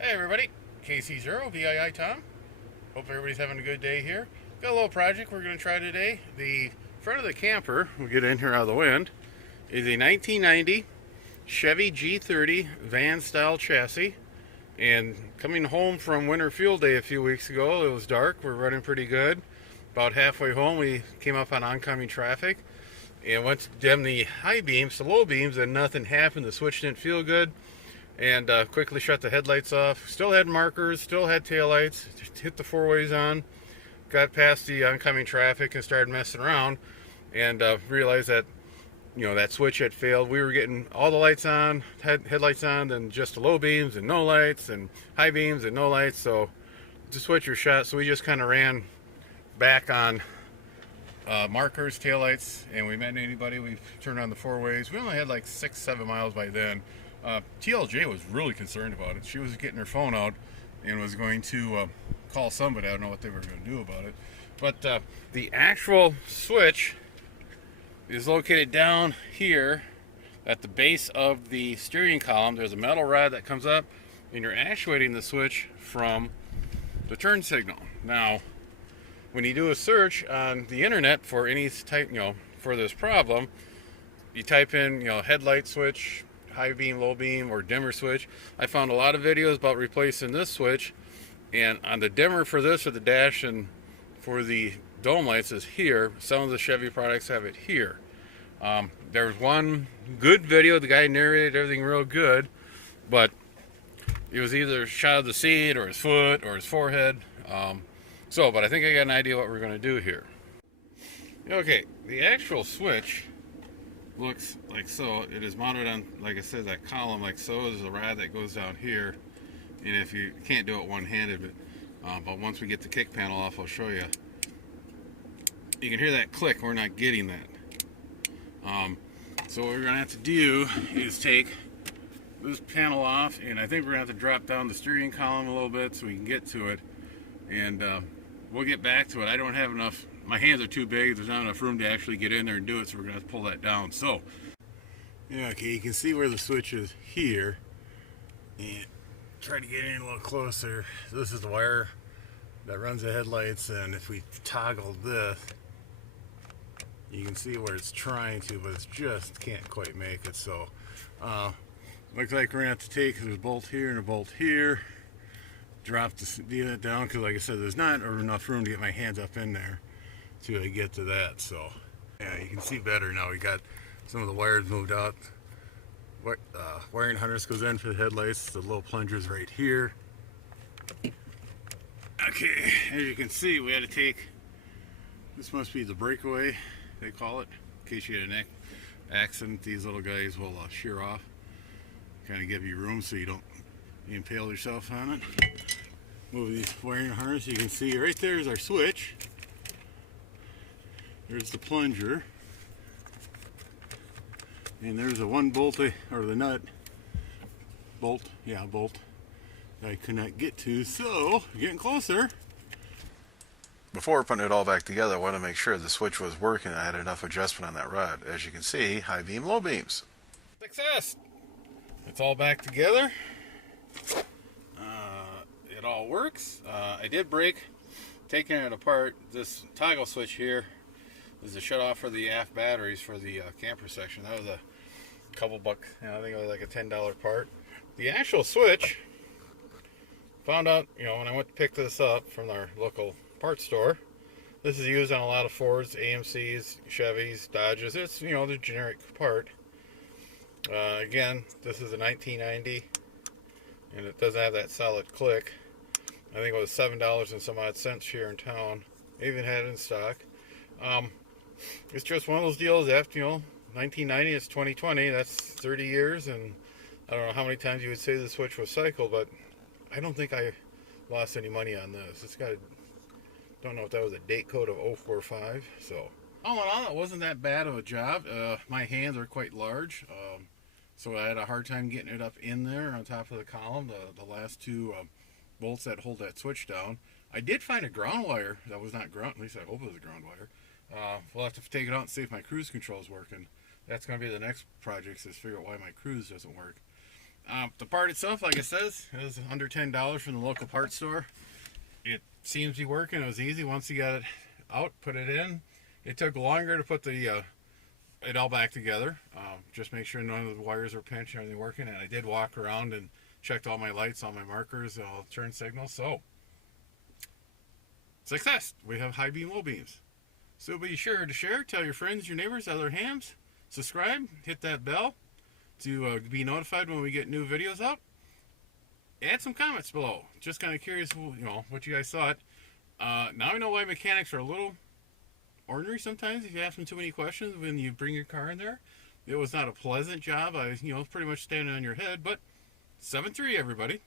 Hey everybody, KC0, VII Tom. Hope everybody's having a good day here. Got a little project we're going to try today. The front of the camper, we'll get in here out of the wind, is a 1990 Chevy G30 van style chassis. And coming home from winter field day a few weeks ago, it was dark, we're running pretty good. About halfway home, we came up on oncoming traffic and went to dim the high beams to low beams, and nothing happened. The switch didn't feel good, and quickly shut the headlights off. Still had markers, still had taillights, just hit the four ways on, got past the oncoming traffic and started messing around, and realized that that switch had failed. We were getting all the lights on, headlights on, then just the low beams and no lights, and high beams and no lights. So the switch was shot, so we just kind of ran back on markers, taillights, and we met anybody. We turned on the four ways. We only had like 6-7 miles by then. TLJ was really concerned about it. She was getting her phone out and was going to call somebody. I don't know what they were going to do about it. But the actual switch is located down here at the base of the steering column. There's a metal rod that comes up, and you're actuating the switch from the turn signal. Now, when you do a search on the internet for any type, for this problem, you type in, headlight switch, high beam, low beam, or dimmer switch. I found a lot of videos about replacing this switch, and on the dimmer for this, or the dash, and for the dome lights is here. Some of the Chevy products have it here. There was one good video, the guy narrated everything real good, but it was either shot of the seat or his foot or his forehead. But I think I got an idea what we're going to do here. Okay, the actual switch looks like so. It is mounted on, like I said, that column like so. There's a rod that goes down here, and if you can't do it one-handed, but once we get the kick panel off, I'll show you. You can hear that click. We're not getting that. So what we're going to have to do is take this panel off, and I think we're going to have to drop down the steering column a little bit so we can get to it, and we'll get back to it. I don't have enough, my hands are too big, there's not enough room to actually get in there and do it, so we're going to have to pull that down. So, yeah, okay, you can see where the switch is here, and try to get in a little closer. So this is the wire that runs the headlights, and if we toggle this, you can see where it's trying to, but it just can't quite make it. So, looks like we're going to have to take, there's a bolt here and a bolt here, drop the unit down, because like I said, there's not enough room to get my hands up in there to get to that. So yeah, you can see better now. We got some of the wires moved out. Wiring harness goes in for the headlights. The little plungers right here. Okay, as you can see, we had to take, this must be the breakaway, they call it, in case you had an accident. These little guys will shear off, kind of give you room so you don't impale yourself on it. Move these wiring harness. You can see right there is our switch. There's the plunger, and there's a one bolt, or the nut bolt, bolt that I could not get to. So getting closer. Before putting it all back together, I want to make sure the switch was working. I had enough adjustment on that rod. As you can see, high beam, low beams. Success! It's all back together. It all works. I did break, taking it apart. This toggle switch here is the shut off for the aft batteries for the camper section. That was a couple bucks. I think it was like a $10 part. The actual switch, found out, when I went to pick this up from our local parts store, this is used on a lot of Fords, AMCs, Chevys, Dodges. It's, the generic part. Again, this is a 1990, and it doesn't have that solid click. I think it was $7 and some odd cents here in town. They even had it in stock. It's just one of those deals. After 1990, it's 2020. That's 30 years, and I don't know how many times you would say the switch was cycled, but I don't think I lost any money on this. It's got, don't know if that was a date code of 045. So all in all, it wasn't that bad of a job. My hands are quite large, so I had a hard time getting it up in there on top of the column. The last two bolts that hold that switch down. I did find a ground wire that was not ground, at least I hope it was a ground wire. We'll have to take it out and see if my cruise control is working. That's going to be the next project, is figure out why my cruise doesn't work. The part itself, like it says, it was under $10 from the local parts store. It seems to be working. It was easy once you got it out, put it in. It took longer to put the it all back together. Just make sure none of the wires were pinched and everything working. And I did walk around and checked all my lights, all my markers, all turn signals. So, success! We have high beam, low beams. So be sure to share, tell your friends, your neighbors, other hams, subscribe, hit that bell to be notified when we get new videos out. Add some comments below. Just kind of curious, what you guys thought. Now I know why mechanics are a little ornery sometimes if you ask them too many questions when you bring your car in there. It was not a pleasant job. I was, pretty much standing on your head, but 7-3, everybody.